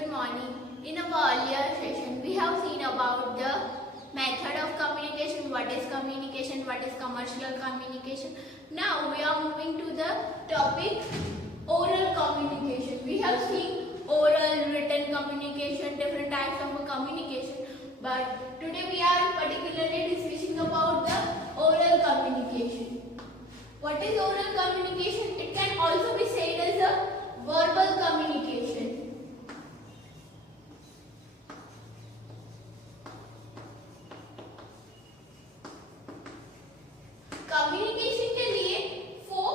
good morning. In our earlier session, we have seen about the method of communication, what is communication, what is commercial communication. Now we are moving to the topic oral communication. We have seen oral, written communication, different types of communication. But today we are particularly discussing about the oral communication. What is oral communication? It can also be said as a verbal communication. Communication के लिए 4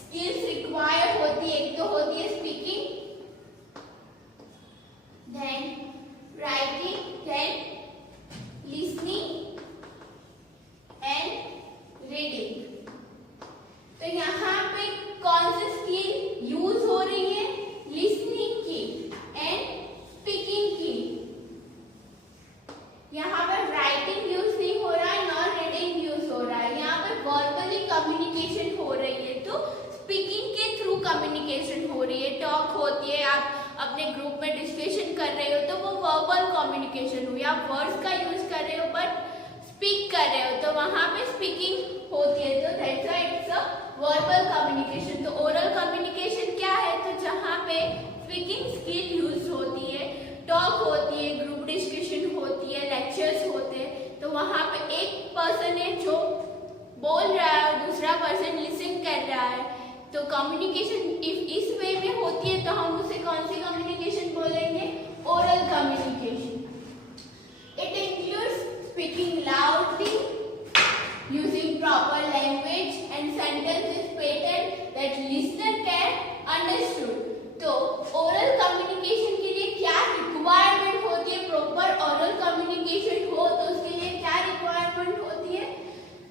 skills required होती है. एक तो होती है speaking, then writing, then listening and reading. तो यहाँ पे कौन सी स्किल यूज हो रही है? लिसनिंग की एंड स्पीकिंग की. यहाँ पे राइटिंग यूज नहीं हो रहा है, नॉर रीडिंग यूज हो रहा है. यहाँ पे वर्बली कम्युनिकेशन हो रही है, तो स्पीकिंग के थ्रू कम्युनिकेशन हो रही है. टॉक होती है, आप अपने ग्रुप में डिस्कशन कर रहे हो तो वो वर्बल कम्युनिकेशन हुई. आप वर्ड्स का यूज कर रहे हो बट स्पीक कर रहे हो तो वहां पे स्पीकिंग होती है. तो that's why it's a verbal communication. तो ओरल कम्युनिकेशन क्या है? तो जहाँ पे स्पीकिंग स्किल यूज होती है, टॉक होती है, ग्रुप डिस्कशन होती है, लेक्चर्स होते हैं, तो वहां पे एक पर्सन है जो बोल रहा है और दूसरा पर्सन लिसन कर रहा है. तो कम्युनिकेशन इस वे में होती है तो हम उसे कौन सी कम्युनिकेशन बोलेंगे? Oral communication. It includes speaking loudly, using proper language and sentences pattern that listener can understood. तो ओरल कम्युनिकेशन के लिए क्या रिक्वायरमेंट होती है? प्रॉपर ओरल कम्युनिकेशन हो तो उसके लिए क्या रिक्वायरमेंट होती है?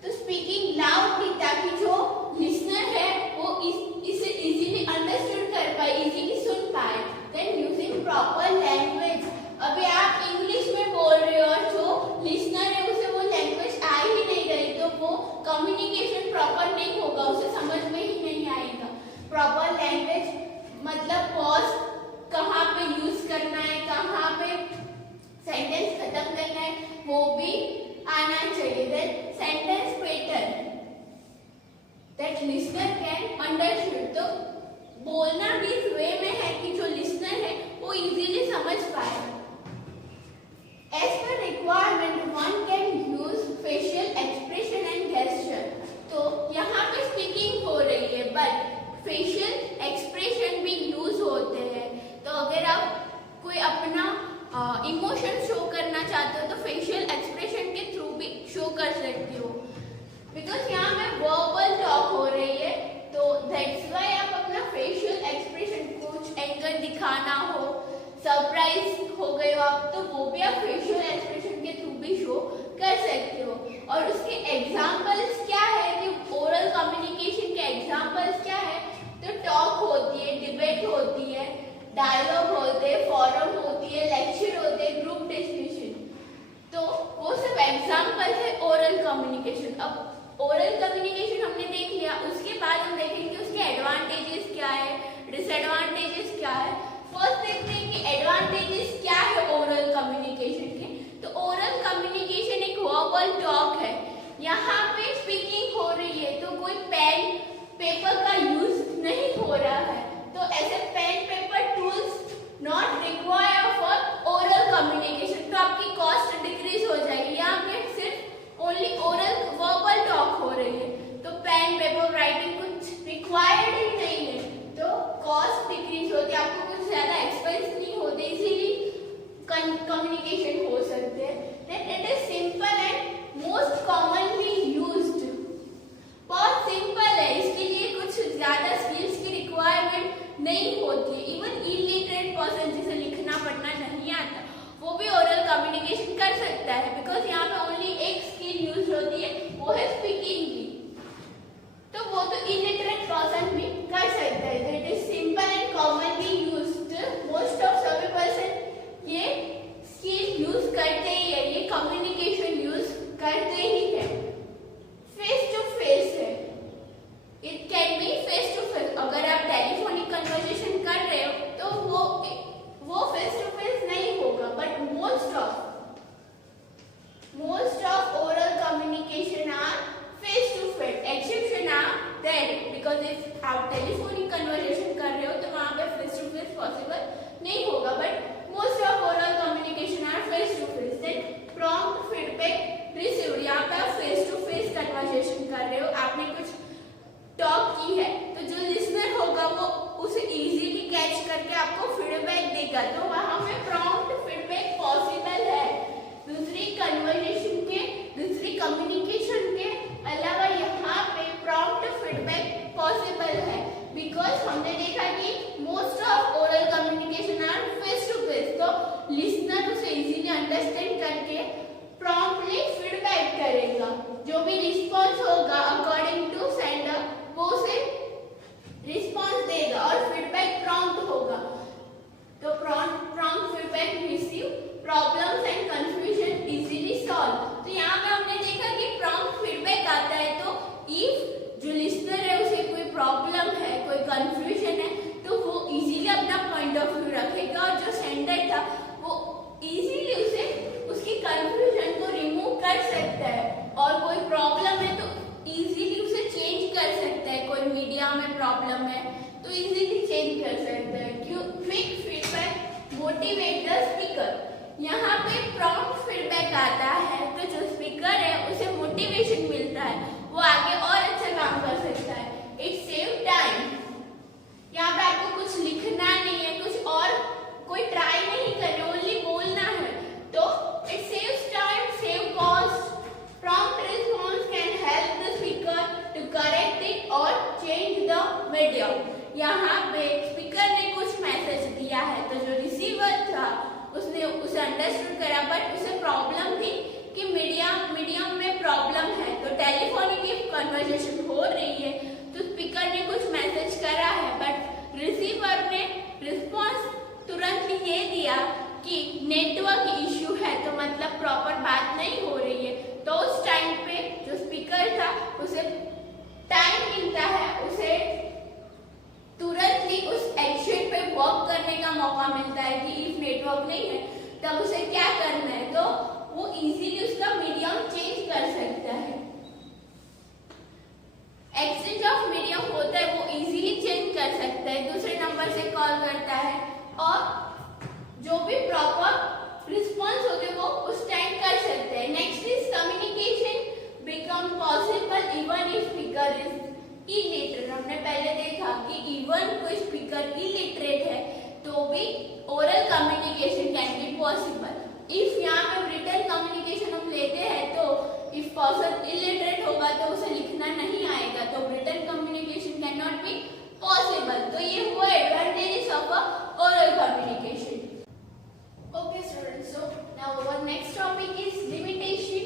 तो स्पीकिंग लाउडली, ताकि जो लिसनर है वो इसे इजीली अंडरस्टूड कर पाए, इजीली सुन पाए. Then using proper language. अभी आप इंग्लिश में बोल रहे हो और जो लिसनर है उसे वो लैंग्वेज आ ही नहीं रही तो वो कम्युनिकेशन प्रॉपर नहीं होगा, उसे समझ में ही नहीं आएगा. प्रॉपर लैंग्वेज मतलब पॉज कहाँ पे यूज करना है, कहाँ पे सेंटेंस खत्म करना है, वो भी आना चाहिए. Then sentence pattern that listener can understood. तो बोलना भी इस वे में है कि जो लिसनर है वो इजीली समझ पाए. As per requirement one can use facial expression and gesture. तो यहाँ पे स्पीकिंग हो रही है बट फेशियल एक्सप्रेशन भी यूज होते हैं. तो अगर आप कोई अपना इमोशन शो करना चाहते हो तो फेशियल एक्सप्रेशन के थ्रू भी शो कर सकते हो. बिकॉज यहाँ पे वर्बल टॉक हो रही है तो दैट्स व्हाई आप अपना फेशियल एक्सप्रेशन, कुछ एंगर दिखाना हो, सरप्राइज हो गए हो आप, तो वो भी आप फेशियल एक्सप्रेशन के थ्रू भी शो कर सकते हो. और उसके एग्जाम्पल्स क्या है कि ओरल कम्युनिकेशन के एग्जाम्पल्स क्या है? तो टॉक होती है, डिबेट होती है, डायलॉग होते हैं, फोरम होती है, लेक्चर होते हैं, ग्रुप डिस्कशन. तो वो सब एग्जाम्पल है ओरल कम्युनिकेशन. अब ओरल कम्युनिकेशन हमने देख लिया, उसके बाद हम देखेंगे उसके एडवांटेजेस क्या है, डिसएडवांटेजेस क्या है. फर्स्ट देखते हैं कि एडवांटेजेस क्या है ओरल कम्युनिकेशन के. तो ओरल कम्युनिकेशन एक वर्बल टॉक है. यहाँ पे स्पीकिंग फीडबैक पॉसिबल है, बिकॉज हमने देखा कि most of oral communication are face to face, तो लिसनर उसे इजीली अंडरस्टैंड करके प्रॉम्प्टली फीडबैक करेगा। जो भी रिस्पॉन्स होगा अकॉर्डिंग टू सेंडर वो उसे रिस्पॉन्स देगा और फीडबैक प्रॉम्प्ट होगा। तो prompt feedback receive problems and confusion easily solve. तो यहाँ पे हमने देखा कि प्रॉम्प्ट फीडबैक आता है, तो इफ जो लिसनर है उसे कोई प्रॉब्लम है, कोई कंफ्यूजन है, तो वो इजीली अपना पॉइंट ऑफ व्यू रखेगा और जो सेंडर था वो इजीली उसे उसकी कंफ्यूजन को रिमूव कर सकता है। और कोई प्रॉब्लम है तो इजीली उसे चेंज कर सकता है। कोई मीडिया में प्रॉब्लम है तो इजीली चेंज कर सकता है। Quick feedback motivate the speaker. यहाँ पे प्रॉम्प्ट फीडबैक आता है तो जो स्पीकर है उसे मोटिवेशन मिलता है, वो आगे और अच्छा काम कर सकता है। It save time. यहाँ पे आपको कुछ लिखना नहीं है, कुछ और कोई ट्राई नहीं करना, ओनली बोलना है, तो it saves time, save cost. Prompt response can help the speaker to correct it और चेंज द मीडियम। यहाँ पे स्पीकर ने कुछ मैसेज दिया है तो जो रिसीवर था उसने उसे अंडरस्टूड करा, बट उसे प्रॉब्लम थी कि मीडियम में प्रॉब्लम है। तो टेलीफोनिक कन्वर्सेशन हो रही है तो स्पीकर ने कुछ मैसेज करा है, बट रिसीवर ने रिस्पॉन्स तुरंत ये दिया कि नेटवर्क इश्यू है, तो मतलब प्रॉपर बात नहीं हो रही है। तो उस टाइम पे जो स्पीकर था उसे टाइम मिलता है, उसे तुरंत ही उस एक्शन पे वर्क करने का मौका मिलता है कि इफ नेटवर्क नहीं है तब उसे क्या करना है, तो वो इजीली उसका मीडियम चेंज कर सकता है। एक्सचेंज ऑफ मीडियम होता है, वो इजीली चेंज कर सकता है, दूसरे नंबर से कॉल करता है और जो भी प्रॉपर रिस्पॉन्स होते वो उस टाइम कर सकते हैं। Next is communication become possible even if speaker is illiterate. हमने पहले देखा कि इवन कोई स्पीकर इलिटरेट है तो भी oral communication can be possible. If यहाँ पे रिटन कम्युनिकेशन हम लेते हैं तो इफ पर्सन इलिटरेट होगा तो उसे लिखना नहीं आएगा, तो written communication can not be possible. तो ये हुआ advantages of oral communication. Okay students, so now our next topic is limitation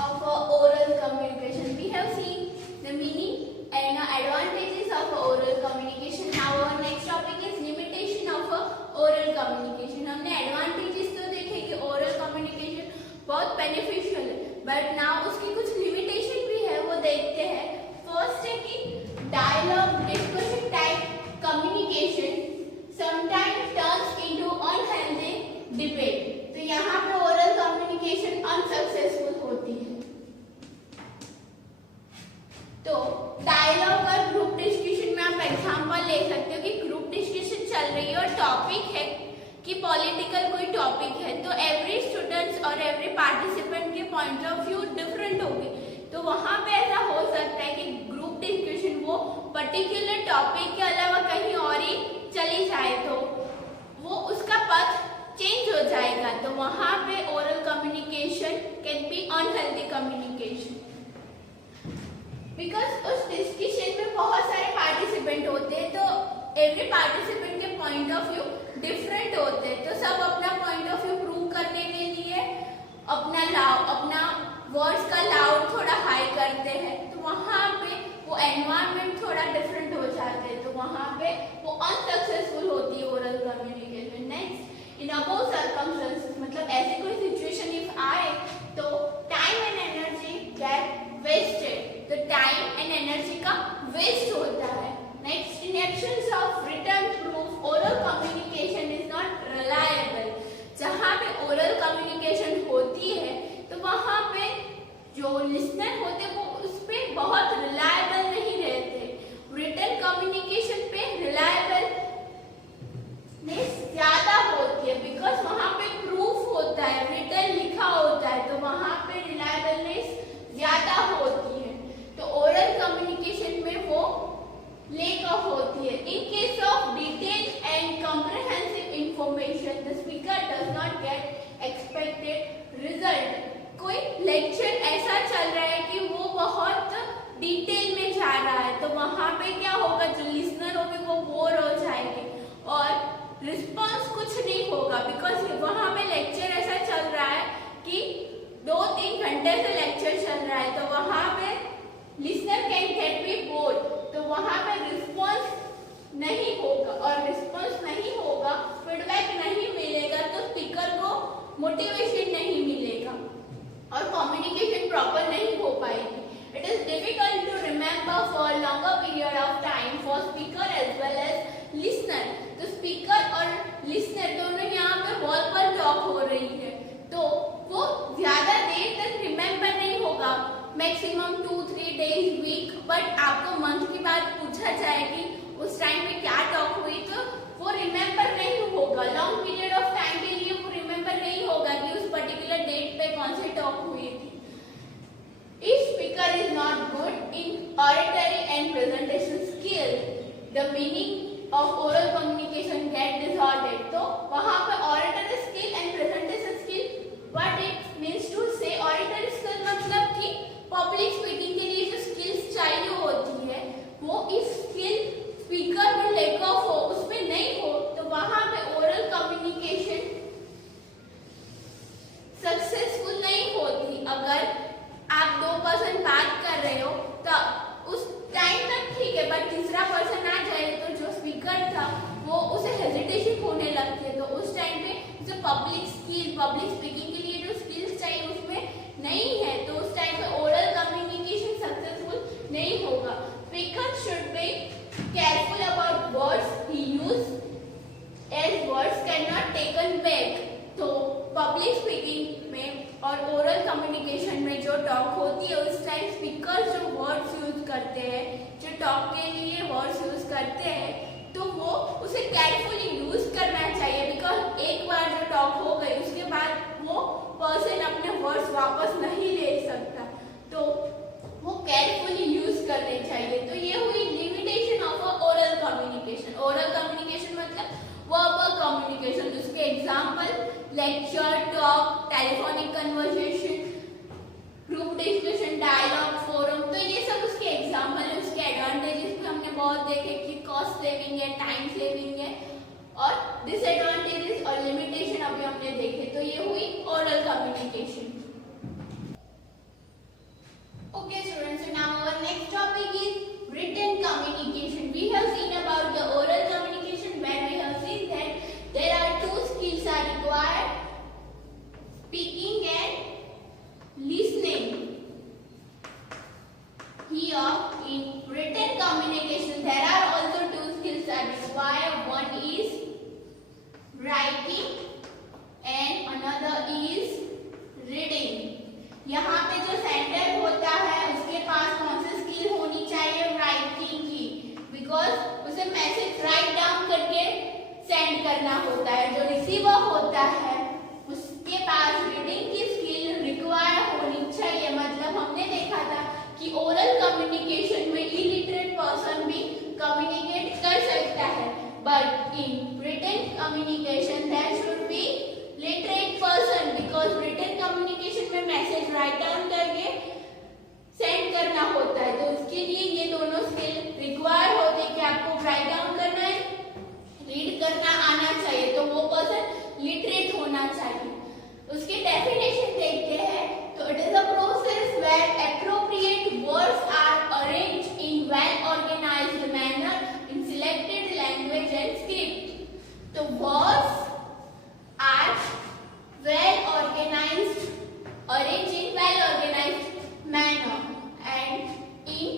of oral communication. We have seen the meaning and advantages of oral communication. Now our next topic is limitation of oral communication. हमने advantages तो देखे कि oral communication बहुत beneficial है, but now उसकी कुछ limitation भी है, वो देखते हैं। First है कि dialogue discussion type communication sometimes turns into unhealthy debate. तो यहाँ पे oral communication unsuccessful होती है। तो डायलॉग और ग्रुप डिस्कशन में आप एग्जांपल ले सकते हो कि ग्रुप डिस्कशन चल रही है और टॉपिक है कि पॉलिटिकल कोई टॉपिक है, तो एवरी स्टूडेंट्स और एवरी पार्टिसिपेंट के पॉइंट ऑफ व्यू डिफरेंट होंगे। तो वहाँ पे ऐसा हो सकता है कि ग्रुप डिस्कशन वो पर्टिकुलर टॉपिक के अलावा कहीं और ही चली जाए, तो वो उसका पथ चेंज हो जाएगा। तो वहाँ पे oral communication can be unhealthy communication, because उस डिस्कशन में बहुत सारे पार्टिसिपेंट होते हैं, तो एवरी पार्टिसिपेंट के पॉइंट ऑफ व्यू डिफरेंट होते हैं, तो सब अपना पॉइंट ऑफ व्यू प्रूव करने के लिए अपना वर्ड्स का लाउड थोड़ा हाई करते हैं, तो वहाँ पे वो एनवायरनमेंट थोड़ा डिफरेंट हो जाते हैं, तो वहाँ पे वो अनसक्सेसफुल होती है oral communication. Next, in above circumstances, मतलब ऐसी कोई सिचुएशन इफ आए तो time and energy get wasted, तो टाइम एंड एनर्जी का वेस्ट होता है। Next, in actions of written proof oral communication is not reliable. जहाँ पे ओरल कम्युनिकेशन होती है तो वहाँ पे जो लिसनर होते वो उस पे बहुत रिलायबल नहीं रहते। रिटन कम्युनिकेशन पे रिलायबल ज्यादा होती है, बिकॉज वहाँ पे प्रूफ होता है, रिटन लिखा होता है, तो वहाँ पे रिलायबलनेस ज्यादा होती है। रहा है तो वहां पे क्या होगा, जो लिसनर होंगे वो बोर हो जाएंगे और रिस्पॉन्स कुछ नहीं होगा, बिकॉज वहां पे लेक्चर ऐसा चल रहा है कि 2-3 घंटे से लेक्चर चल रहा है, तो वहां पे listener can get be bored, तो वहां पे रिस्पॉन्स नहीं होगा और रिस्पॉन्स नहीं होगा, फीडबैक नहीं मिलेगा, तो स्पीकर को मोटिवेशन नहीं मिलेगा और कम्युनिकेशन प्रॉपर नहीं हो पाएगी. It is difficult to remember for a longer period of time for speaker as well as listener. तो speaker और listener दोनों यहाँ पे वॉल पर टॉक हो रही है, तो वो ज्यादा देर तक रिमेम्बर नहीं होगा, मैक्सिमम 2-3 डेज वीक, बट आपको मंथ की बात पूछा जाएगी उस टाइम पे क्या टॉक हुई तो वो रिमेम्बर नहीं होगा. लॉन्ग पीरियड ऑफ टाइम के लिए वो रिमेम्बर नहीं होगा कि उस पर्टिकुलर डेट पे कौन सी टॉक हुई थी. If speaker is not good in oratory and presentation skill, the meaning of oral communication get distorted. तो वहाँ पे oratory skill and presentation skill, what it means to say, oratory skill मतलब कि public speaking के लिए जो skills चाहिए होती है वो इस skill speaker में lack of हो, उसमें नहीं हो, तो वहाँ पे oral communication सक्सेसफुल नहीं होती. अगर आप 2 पर्सन बात कर रहे हो तो उस टाइम तक ठीक है, बट तीसरा पर्सन आ जाए तो जो स्पीकर था वो उसे हेजिटेशन होने लगती है, तो उस टाइम पे जो पब्लिक स्पीकिंग के लिए जो स्किल्स चाहिए उसमें नहीं है, तो उस टाइम पे ओरल कम्युनिकेशन सक्सेसफुल नहीं होगा. Speaker should be careful about words he use as words can not taken back. तो पब्लिक स्पीकिंग में और ओरल कम्युनिकेशन में जो टॉक होती है उस टाइम स्पीकर जो वर्ड्स यूज करते हैं, जो टॉक के लिए वर्ड्स यूज करते हैं, तो वो उसे केयरफुली यूज करना चाहिए, बिकॉज एक बार जो टॉक हो गई उसके बाद वो पर्सन अपने वर्ड्स वापस नहीं ले सकता, तो वो केयरफुली यूज करने चाहिए. तो ये हुई limitation of oral communication. Oral communication मतलब वर्बल कम्युनिकेशन, जिसके example lecture, talk, telephonic conversation, group discussion, dialogue, forum, तो ये सब उसके एग्जाम्पल है. उसके एडवांटेजेस भी हमने बहुत देखे कि कॉस्ट सेविंग है, टाइम सेविंग है, और डिसएडवांटेजेस और लिमिटेशन अभी हमने देखे. तो ये हुई oral communication. Okay students, so now our next topic is written communication. We have seen about the oral communication, where we have seen that there are 2 skills are required, speaking and listening. Here in written communication there are also 2 skills are required. One is writing and another is reading. यहाँ पे जो sender होता है उसके पास कौन सी skill होनी चाहिए, writing की, बिकॉज उसे मैसेज राइट डाउन करके सेंड करना होता है. जो रिसीवर होता है उसके पास रीडिंग की स्किल रिक्वायर होनी चाहिए. मतलब हमने देखा था कि ओरल कम्युनिकेशन में इलिटरेट पर्सन भी कम्युनिकेट कर सकता है, but in written communication there should be literate person, because written communication में मैसेज राइट डाउन करके सेंड करना होता है. तो उसके लिए ये दोनों स्किल रिक्वायर होते हैं कि आपको राइट डाउन करना है, रीड करना आना चाहिए, तो वो पर्सन लिटरेट होना चाहिए. उसके डेफिनेशन देखते हैं. तो it is a process where appropriate words are arranged in well organized manner in selected language and script. तो words are well organized, arranged in well organized manner and in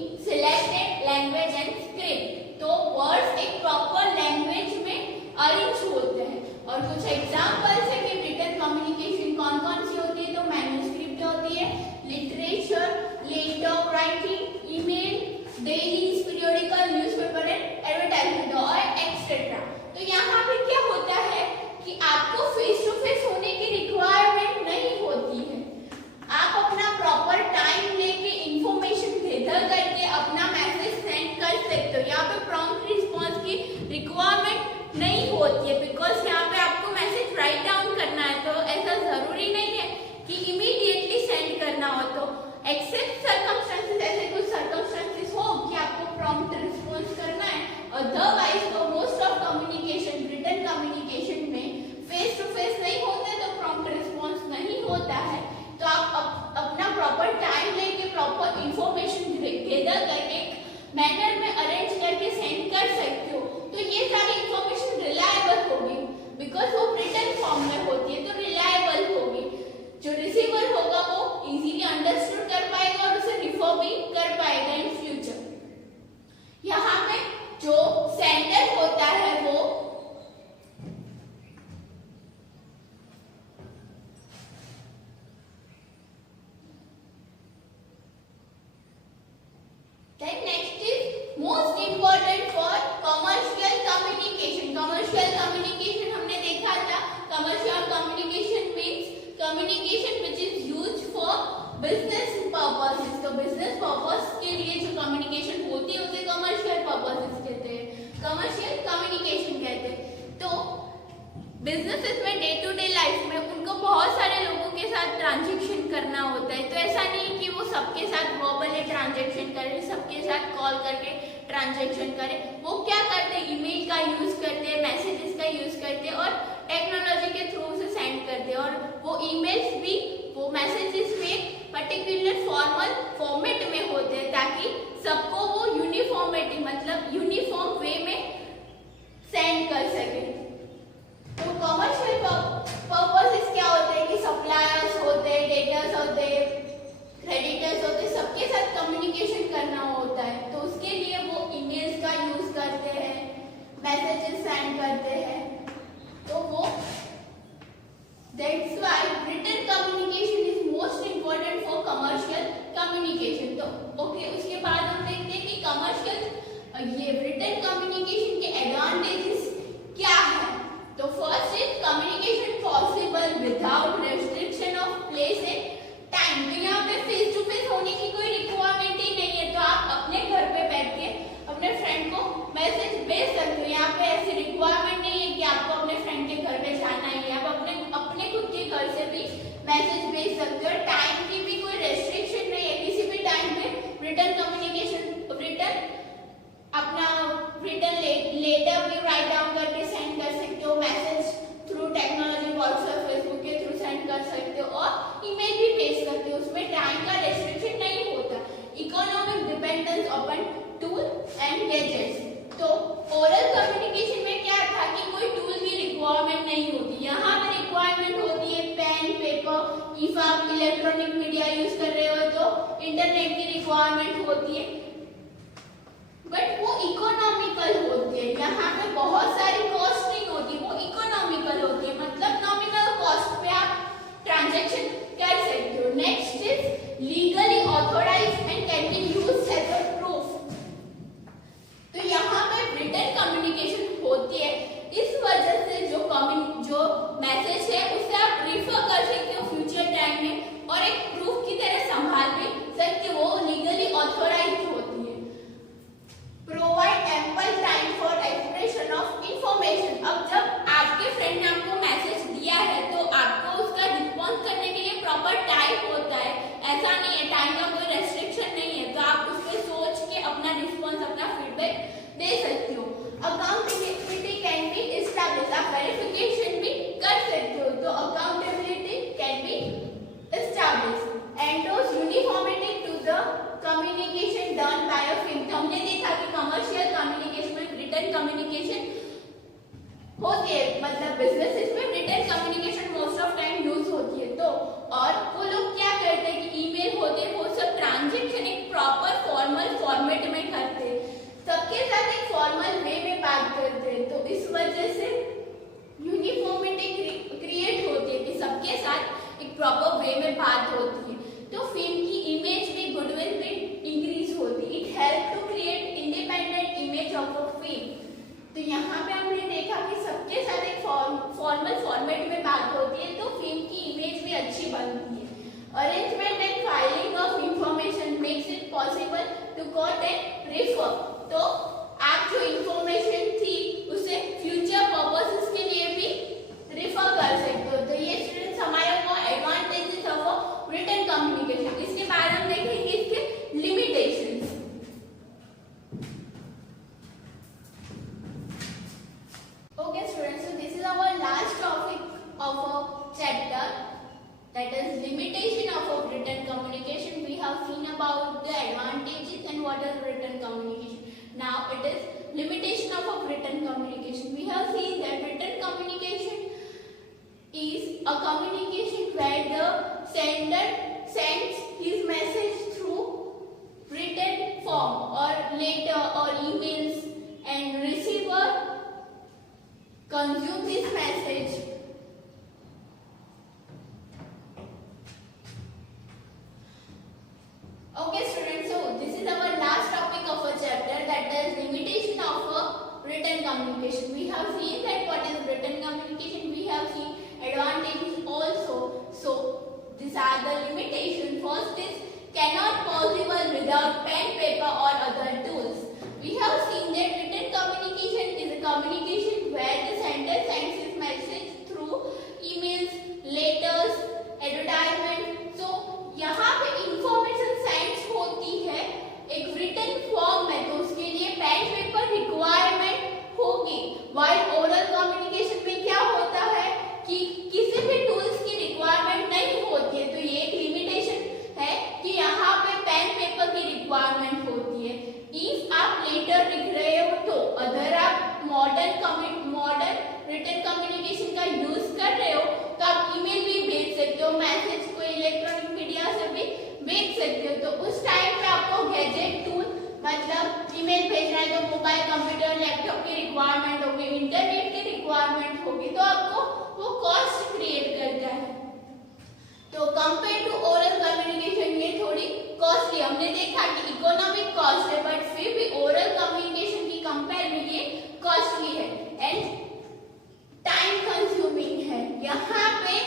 otherwise तो most of communication, written communication में face to face नहीं होता तो prompt response नहीं होता है। तो आप अपना प्रॉपर टाइम लेके प्रॉपर इंफॉर्मेशन गैदर करके मैनर में अरेंज करके सेंड कर सकते हो। तो ये सारी इंफॉर्मेशन रिलायबल होगी बिकॉज वो रिटन फॉर्म में होती है, तो रिलायबल होगी। जो रिसीवर होगा वो इजीली अंडरस्टूड कर पाएगा और उसे रिफर भी कर पाएगा इन फ्यूचर। यहाँ पे जो सेंडर होता है वो most important for commercial communication. Commercial communication हमने देखा था, commercial communication means communication which is used for business purposes. तो बिजनेस पर्पस के लिए जो कम्युनिकेशन होती है उसे कमर्शियल पर्पसेस कहते हैं, कमर्शियल कम्युनिकेशन कहते हैं। तो बिजनेसेस में डे टू डे लाइफ में उनको बहुत सारे लोगों के साथ ट्रांजैक्शन करना होता है। तो ऐसा नहीं कि वो सबके साथ वर्बली ट्रांजैक्शन करें, सबके साथ कॉल करके ट्रांजैक्शन करें। वो क्या करते हैं, ईमेल का यूज करते हैं, मैसेजेस का यूज करते हैं और टेक्नोलॉजी के थ्रू उसे सेंड करते हैं। और वो ईमेल्स भी, वो मैसेजेस भी पर्टिकुलर फॉर्मल फॉर्मेट में होते हैं ताकि सबको वो यूनिफॉर्मिटी मतलब यूनिफॉर्म वे में सेंड कर सके। तो कमर्शियल पर्पसेस क्या होते हैं कि सप्लायर्स होते हैं, डेटर्स होते हैं, क्रेडिटर्स होते हैं, सबके साथ कम्युनिकेशन करना होता है। तो उसके लिए वो ईमेल्स का यूज करते हैं, मैसेजेस सेंड करते हैं। तो वो that's why written communication is most important for commercial communication. तो ओके, उसके बाद हम देखते हैं कि कमर्शियल ये रिटन कम्युनिकेशन के एडवांटेजेस क्या है। तो first is communication possible without restriction of place and time. तो यहाँ पे फेस टू फेस होने की कोई रिक्वायरमेंट ही नहीं है। तो आप अपने घर पे बैठ के अपने फ्रेंड को मैसेज भेज सकते हो। यहाँ पे ऐसी रिक्वायरमेंट नहीं है कि आपको अपने फ्रेंड के घर पे जाना ही है, आप अपने खुद के घर से भी मैसेज भेज सकते हो। टाइम की भी कोई रेस्ट्रिक्शन नहीं है, किसी भी टाइम पे रिटन कम्युनिकेशन, अपना रिटन लेटर भी राइट डाउन करके सेंड कर सकते हो, message through technology WhatsApp Facebook के थ्रू सेंड कर सकते हो और ईमेल भी भेज सकते हो। उसमें टाइम का रेस्ट्रिक्शन नहीं होता। Economic dependence upon tool and gadgets. तो ओरल कम्युनिकेशन में क्या था कि कोई टूल की रिक्वायरमेंट नहीं होती। यहाँ पे रिक्वायरमेंट होती है पेन, पेपर, इफ आप इलेक्ट्रॉनिक मीडिया यूज कर रहे हो तो इंटरनेट की रिक्वायरमेंट होती है, बट वो इकोनॉमिकल होती है। यहाँ पे बहुत सारी कॉस्ट नहीं होती, वो इकोनॉमिकल होती है, मतलब नॉमिनल कॉस्ट पे आप ट्रांजैक्शन कर सकते हो। Next is legally authorized and can be used as a proof. तो यहाँ पे रिटन कम्युनिकेशन होती है, इस वजह से जो मैसेज है उसे आप रिफर कर सकते हो फ्यूचर टाइम में और एक प्रूफ की तरह संभाल भी सकते हो। वो लीगली ऑथोराइज्ड होती है। Provide ample time for expression of information. अब जब आपके फ्रेंड ने आपको मैसेज दिया है तो आपको उसका रिस्पॉन्स करने के लिए प्रॉपर टाइम होता है। ऐसा नहीं है, टाइम का कोई रेस्ट्रिक्शन नहीं है। तो आप उस पर सोच के अपना रिस्पॉन्स, अपना फीडबैक दे सकते हो। अकाउंटेबिलिटी कैन बी एस्टैब्लिश्ड, आप वेरिफिकेशन भी कर सकते हो। तो accountability can be established. Endorse uniformity to the communication done by a firm. तो हमने देखा कि कमर्शियल कम्युनिकेशन में रिटन कम्युनिकेशन होती है, मतलब बिजनेसेस में written communication most of time use होती है। तो और वो लोग क्या करते हैं कि ईमेल होते हैं, वो सब ट्रांजैक्शन एक प्रॉपर फॉर्मल फॉर्मेट में करते हैं, सबके साथ एक फॉर्मल वे में बात करते हैं। तो इस वजह से यूनिफॉर्मिटी क्रिएट होती है कि सबके साथ एक प्रॉपर वे में बात होती है। तो फिल्म की इमेज भी, गुडविल भी इंक्रीज होती है। It help to create independent image of a film. तो यहाँ पे हमने देखा कि सबके साथ एक फॉर्मल फॉर्मेट में बात होती है तो फिल्म की इमेज भी अच्छी बनती है। Arrangement and filing of information makes it possible to quote and refer. तो आप जो इंफॉर्मेशन थी उसे फ्यूचर पर्पसेस के लिए भी रेफर कर सकते हो। तो ये स्टूडेंट्स हमारे को एडवांटेजेस ऑफ रिटन कम्युनिकेशन। इसके बाद हम देखेंगे इसके limitations. Now it is limitation of written communication. We have seen that written communication is a communication where the sender sends his message through written form or letter or emails, and receiver consume this message Okay students, so this is our last topic of a chapter, that is limitation of a written communication. We have seen that what is written communication, we have seen advantages also. So these are the limitations. First is cannot possible without pen, paper or other tools. We have seen that written communication is a communication where the sender sends his message through emails, letters, advertisement. So यहाँ पे information send होती है एक written form में, तो उसके लिए pen paper requirement होगी. वाइल ओरल कम्युनिकेशन में क्या होता है कि किसी भी टूल्स की रिक्वायरमेंट नहीं होती है. तो ये एक लिमिटेशन है कि यहाँ पे पेन पेपर की रिक्वायरमेंट होती है. इफ आप लेटर लिख रहे हो तो अगर आप मॉडर्न रिटन कम्युनिकेशन का यूज कर रहे हो तो आप ईमेल भी भेज सकते हो, मैसेज को इलेक्ट्रॉनिक मीडिया से भी भेज सकते हो. तो उस टाइम पे आपको गैजेट टूल मतलब ईमेल भेजना है तो मोबाइल, कंप्यूटर, लैपटॉप की रिक्वायरमेंट होगी, इंटरनेट की रिक्वायरमेंट होगी, तो आपको वो कॉस्ट क्रिएट करता है. तो कंपेयर टू ओरल कम्युनिकेशन ये थोड़ी कॉस्टली, हमने देखा कि इकोनॉमिक कॉस्ट है, बट फिर भी ओरल कम्युनिकेशन की कंपेयर में ये कॉस्टली है एंड टाइम कंज्यूमिंग है. यहाँ पे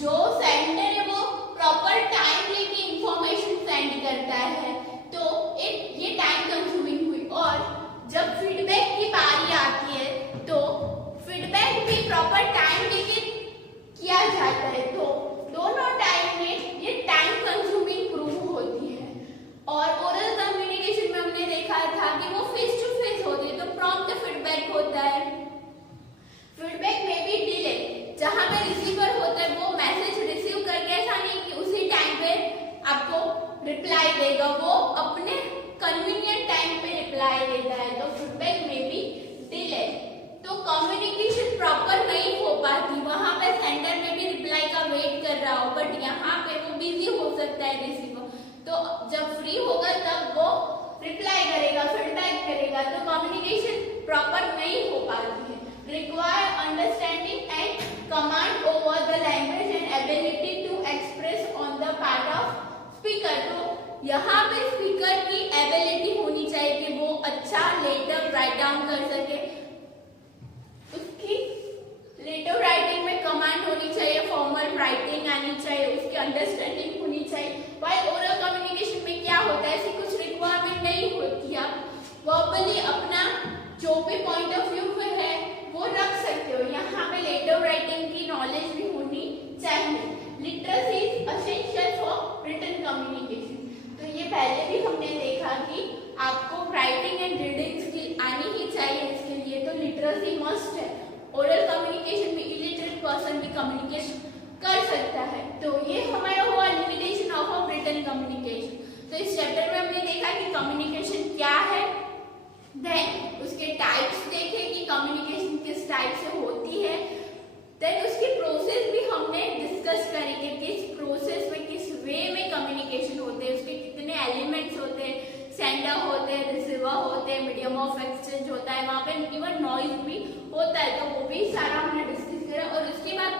जो सेंडर है वो प्रॉपर टाइम लेके इंफॉर्मेशन सेंड करता है, तो ये टाइम कंज्यूमिंग हुई. और जब फीडबैक की बारी आती है तो फीडबैक भी प्रॉपर टाइम लेके किया जाता है, तो दोनों टाइम में ये टाइम कंज्यूमिंग प्रूव होती है. और ओरल कम्युनिकेशन में हमने देखा था कि वो फेस टू फेस होती है, तो प्रॉम्प्ट फीडबैक होता है. फीडबैक में भी डिले, जहां पे रिसीवर होता है वो मैसेज रिसीव करके ऐसा नहीं कि उसी टाइम पे आपको रिप्लाई देगा, वो अपने कन्वीनियंट टाइम पे रिप्लाई देता है. तो फीडबैक में भी डिले, तो कम्युनिकेशन प्रॉपर नहीं हो पाती. वहां पे सेंडर में भी रिप्लाई का वेट कर रहा हो, बट यहाँ पे वो बिजी हो सकता है रिसीवर, तो जब फ्री होगा तब वो रिप्लाई करेगा, फीडबैक करेगा. तो कम्युनिकेशन प्रॉपर नहीं हो पाती है. Require understanding and command over the language and ability to express on the part of speaker. तो यहाँ पे स्पीकर की एबिलिटी होनी चाहिए कि वो अच्छा लेटर राइट डाउन कर सके, उसकी लेटर राइटिंग में कमांड होनी चाहिए, फॉर्मल राइटिंग आनी चाहिए, उसकी अंडरस्टैंडिंग होनी चाहिए. वाइल ओरल कम्युनिकेशन में क्या होता है, ऐसी कुछ रिक्वायरमेंट नहीं होती. आप वर्बली अपना जो भी पॉइंट ऑफ व्यू है वो रख सकते हो. यहाँ पे लेटर राइटिंग की नॉलेज भी होनी चाहिए. Literacy is essential for written communication. तो ये पहले भी हमने देखा कि आपको राइटिंग एंड रीडिंग स्किल आनी ही चाहिए इसके लिए, तो लिटरेसी मस्ट है. ओरल कम्युनिकेशन में इलिटरेट पर्सन भी कम्युनिकेशन कर सकता है. तो ये हमारा हुआ लिमिटेशन ऑफ रिटन कम्युनिकेशन. तो इस चैप्टर में हमने देखा कि कम्युनिकेशन क्या है, देन उसके टाइप्स देखे कि कम्युनिकेशन किस टाइप से होती है, देन उसकी प्रोसेस भी हमने डिस्कस करी कि किस प्रोसेस में किस वे में कम्युनिकेशन होते हैं, उसके कितने एलिमेंट्स होते हैं, सेंडर होते हैं, रिसीवर होते हैं, मीडियम ऑफ एक्सचेंज होता है, वहाँ पे इवन नॉइज भी होता है, तो वो भी सारा हमने डिस्कस करा. और उसके बाद